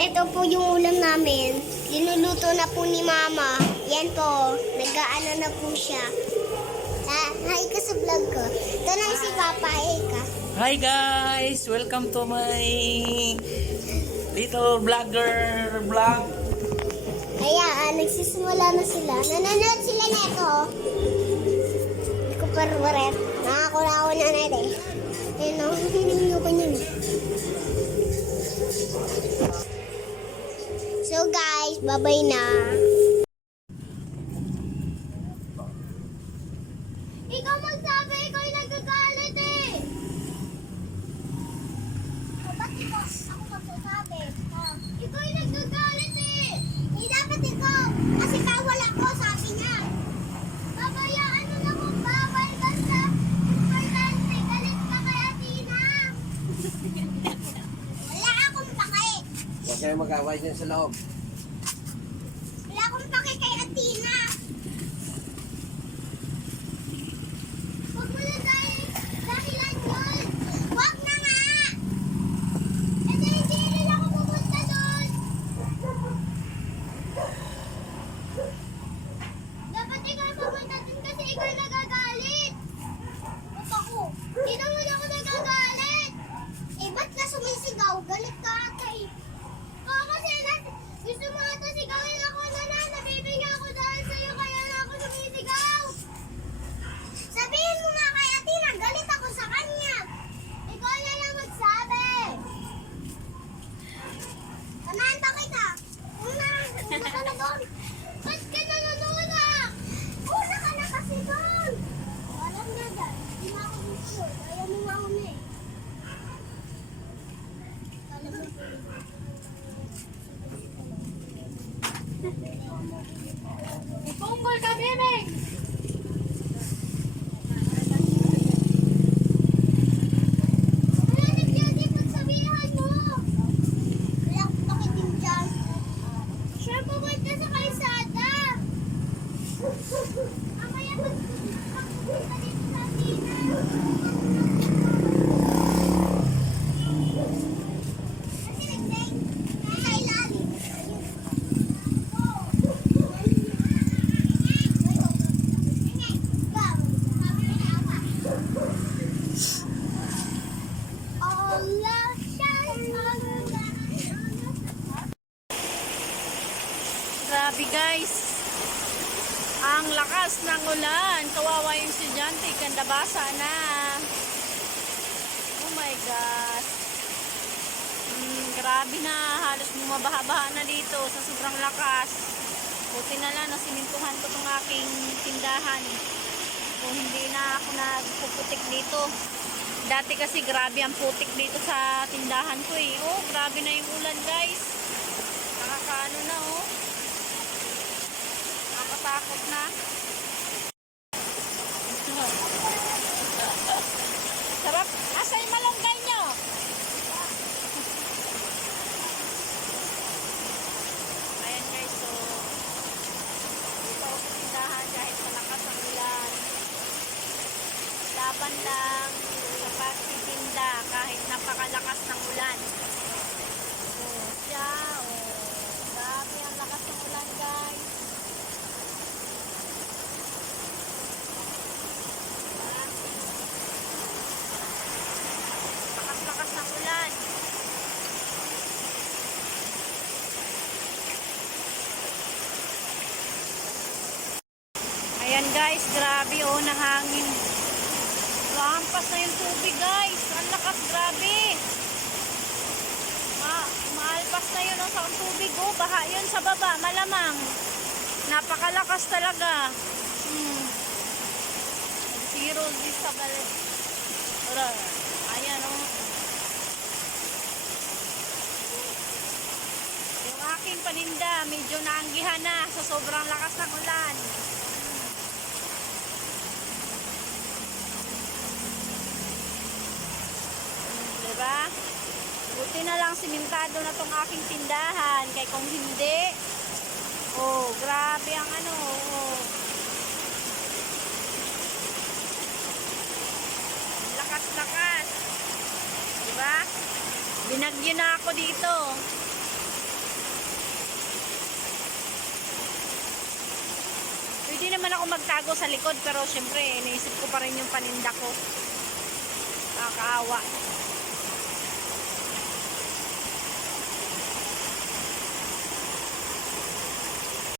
ito po yung ulam namin. Linuluto na po ni Mama. Yan po, nag-aano na po siya. Hi ka sa vlog ko. Ito na si Papa, ka. Hi guys! Welcome to my little vlogger vlog. Kaya, nagsisimula na sila. Nanonood sila na ito. Hindi ko parwaret. Nakakulawa na na rin. Ayun o, hindi ko niyan. So guys, bye-bye na. Ikaw magsabi, ikaw yung nagagalit eh. Ba't ikaw? Ako magsasabi. Ikaw yung nagagalit eh. Hindi dapat ikaw. Kasi bawal ako, sabi niya. Babayaan mo na kung bawal. Basta importante, galit ka kay Athena. Wala akong pake. Huwag kayo mag-away dyan sa loob. Wala akong pake kay Athena. Huwag mo na dahilan yun. Huwag na nga. Kasi hindi rin ako pupunta doon. Dapat ikaw pupunta doon kasi ikaw nagagalit. Ba't ako? Hindi naman ako nagagalit. Eh, ba't ka sumisigaw? Galit ka ata eh. Oo, kasi gusto mo ata sigawin ako na nabibigyan ako dahil sa'yo kaya na ako sumisigaw. Sabihin mo nga kay Athena, galit ako sa kanya. Ikaw na lang magsabi. Samahan pa kita. Una ka na doon. Ba't ka nanonood ah? Una ka na kasi doon. Alam na dyan. Hindi na ako gusto. Kaya mo nga una eh. Alam mo. Ipunggol ka, Bimeng! Wala na beauty pagsabihan mo. Wala akong pakitin dyan. Siya pupunta sa kalsada. Mamaya magpupunta dito sa Athena. Kasi nag-take. Nasa ilalim. Grabe guys! Ang lakas ng ulan. Kawawa yung estudyante. Ganda basa na. Oh my God. Grabe na. Halos bumabaha-baha na dito sa sobrang lakas. Buti na lang nasimintuhan ko itong aking tindahan. Kung hindi na ako nagpuputik dito. Dati kasi grabe ang putik dito sa tindahan ko eh. Oh, grabe na yung ulan guys. Nakakaano na oh. Nakakatakot na. Sarap. Asa yung malunggay nyo? Ayan guys, so dito ako sa tindahan kahit malakas ang ulan. Laban lang sa pagtitinda kahit napakalakas ng ulan. So siya, oh, grabe ang lakas ng ulan guys. Lakas-lakas ng ulan. Ayan guys, grabe oh, nahangin. Lampas na yung tubig guys. Ang lakas, grabe. Maalpas na yun oh, sa tubig oh. Baha yun sa baba, malamang. Napakalakas talaga. Zero visible. Ayan oh. Yung aking paninda, medyo naanggihan na sa sobrang lakas ng ulan. Diba? Buti na lang simentado na tong aking tindahan. Kaya kung hindi, oh, grabe ang ano, oh. Lakas-lakas. Diba? Binagyo na ako dito. naman ako magtago sa likod pero syempre iniisip ko pa rin yung paninda ko. Kakaawa.